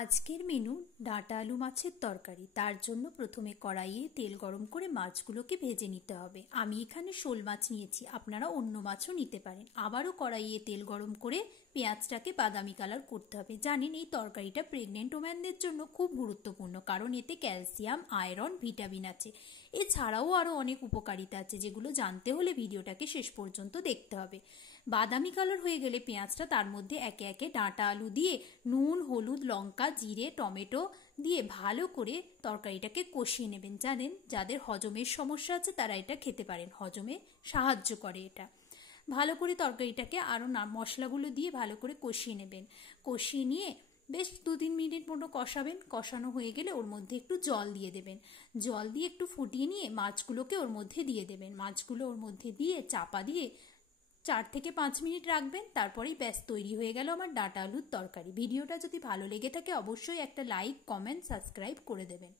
আজকের মেনু ডাঁটা আলু মাছের তরকারি। তার জন্য প্রথমে কড়াইয়ে তেল গরম করে মাছগুলোকে ভেজে নিতে হবে। আমি এখানে শোল মাছ নিয়েছি, আপনারা অন্য মাছও নিতে পারেন। আবারও কড়াইয়ে তেল গরম করে পেঁয়াজটাকে বাদামি কালার করতে হবে। জানেন এই তরকারিটা প্রেগনেন্ট ওম্যানদের জন্য খুব গুরুত্বপূর্ণ, কারণ এতে ক্যালসিয়াম, আয়রন, ভিটামিন আছে। এছাড়াও আরও অনেক উপকারিতা আছে, যেগুলো জানতে হলে ভিডিওটাকে শেষ পর্যন্ত দেখতে হবে। বাদামি কালার হয়ে গেলে পেঁয়াজটা, তার মধ্যে একে একে ডাঁটা আলু দিয়ে নুন, হলুদ, লঙ্কা, জিরে, টমেটো দিয়ে ভালো করে তরকারিটাকে কষিয়ে নেবেন। জানেন যাদের হজমের সমস্যা আছে তারা এটা খেতে পারেন, হজমে সাহায্য করে এটা। ভালো করে তরকারিটাকে আরও মশলাগুলো দিয়ে ভালো করে কষিয়ে নেবেন। কষিয়ে নিয়ে বেশ 2-3 মিনিট মতো কষাবেন। কষানো হয়ে গেলে ওর মধ্যে একটু জল দিয়ে দেবেন। জল দিয়ে একটু ফুটিয়ে নিয়ে মাছগুলোকে ওর মধ্যে দিয়ে দেবেন। মাছগুলো ওর মধ্যে দিয়ে চাপা দিয়ে 4 থেকে 5 মিনিট রাখবেন। তারপরেই ব্যাস তৈরি হয়ে গেল আমার ডাঁটা আলুর তরকারি। ভিডিওটা যদি ভালো লেগে থাকে অবশ্যই একটা লাইক, কমেন্ট, সাবস্ক্রাইব করে দেবেন।